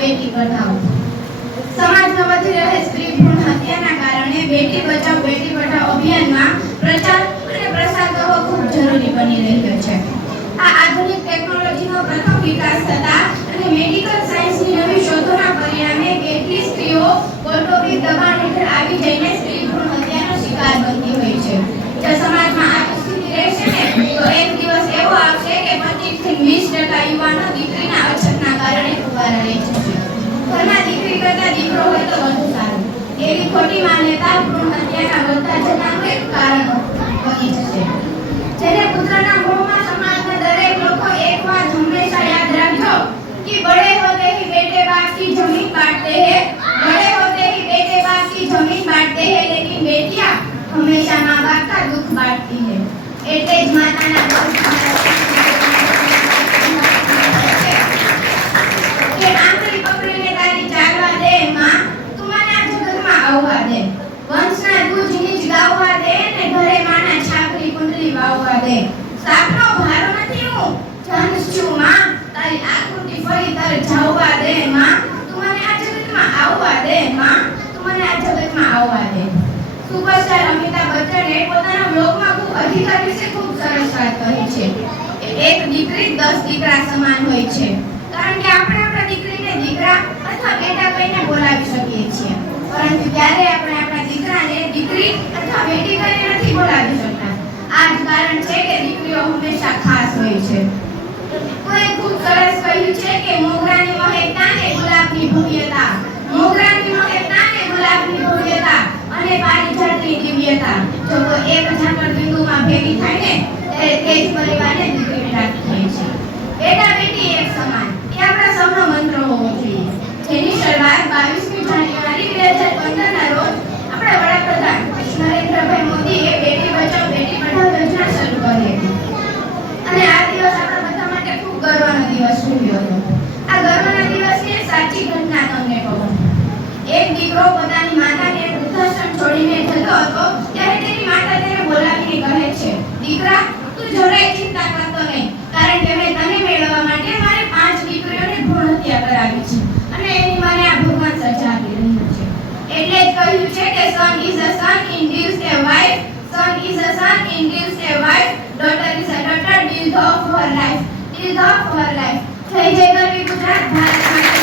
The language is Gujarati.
બેટી પઢાઓ. સમાજમાં વધી રહેલ સ્ત્રી ભ્રૂણ હત્યાના કારણે બેટી બચાવ, બેટી પઢાઓ અભિયાનમાં પ્રચાર અને પ્રસાર કરવો ખૂબ જરૂરી બની રહ્યો છે. આ આધુનિક ટેકનોલોજીનો પ્રથમ વિકાસ થતા અને મેડિકલ સાયન્સની નવી શોધોના પરિણામે કેટલી સ્ત્રીઓ કૌટુંબિક દબાણ હેઠળ આવી જઈને કરતા દીકરો હોય તો વધુ સારું એવી ખોટી માન્યતા ભ્રૂણ હત્યાના વધતા જનાનું એક કારણ બની જશે જેને પુત્રના મોહમાં સમાજના દરેક લોકો એક વાત હંમેશા યાદ રાખજો कि बड़े होते ही बेटे बाप की जमीन बांटते हैं बड़े होते ही बेटे बाप की जमीन बांटते हैं लेकिन बेटियां हमेशा माँ बाप का दुख बांटती है એટલે જ માતાના કે કુંડલી દે. સાપનો ભારો નથી હું. જન છું, માં. તારી આકૃતિ ફરી તારે જાવવા દે, માં. તું મને આ જગતમાં આવવા દે, માં. તું મને આ જગતમાં આવવા દે. સુપરસ્ટાર અમિતાભ બચ્ચને પોતાના બ્લોગમાં ખૂબ અધિકાર વિશે ખૂબ સરસ વાત કહી છે. એક દીકરી, દસ દીકરા સમાન હોય છે. કારણ કે આપણે આપણા દીકરીને દીકરા અથવા બેટા કહીને બોલાવી શકીએ છીએ. પરંતુ ત્યારે આપણે આપણા દીકરાને દીકરી અથવા બેટી કહીને નથી બોલાવી શકતા આ જ કારણ છે કે દીકરીઓ હંમેશા ખાસ હોય છે. કોઈ ખૂબ સરસ કહ્યું છે કે મોગરાની મહેકતા ને ગુલાબની ભવ્યતા. મોગરાની મહેકતા ને ગુલાબની ભવ્યતા અને પારિજાતની દિવ્યતા. જો કોઈ એક ઝાકળ બિંદુમાં ભેગી થાય ને ત્યારે તે જ પરિવારને દીકરી રાખી થાય છે. બેટા બેટી એક સમાન. એ આપણા સૌનો મંત્ર હોવો જોઈએ જેની શરૂઆત 22મી જાન્યુઆરી 2015 ના રોજ આપણા વડાપ્રધાન નરેન્દ્રભાઈ મોદીએ બેટી બચાવો બેટી પઢાઓ યોજના શરૂ કરી હતી અને આ દિવસ આપણા બધા માટે ખૂબ ગર્વનો દિવસ રહ્યો હતો આ ગર્વના દિવસની એક સાચી ઘટના તમને કહું એક દીકરો પોતાની માતાને વૃદ્ધાશ્રમ છોડીને જતો હતો, ત્યારે તેની માતા તેને બોલાવીને કહે છે, દીકરા, તું જરાય ચિંતા કરતો નહીં, કારણ કે મેં તને મેળવવા માટે મારે પાંચ દીકરીઓને ભ્રૂણ હત્યા કરાવી છે અને એની મને આ ભગવાન સજા આપી રહ્યો છે. એટલે જ કહ્યું છે કે son is a son gives a wife, son is a son in gives a wife, daughter is a daughter deals of her life deals of her life. જય ગરવી ગુજરાત, ભારત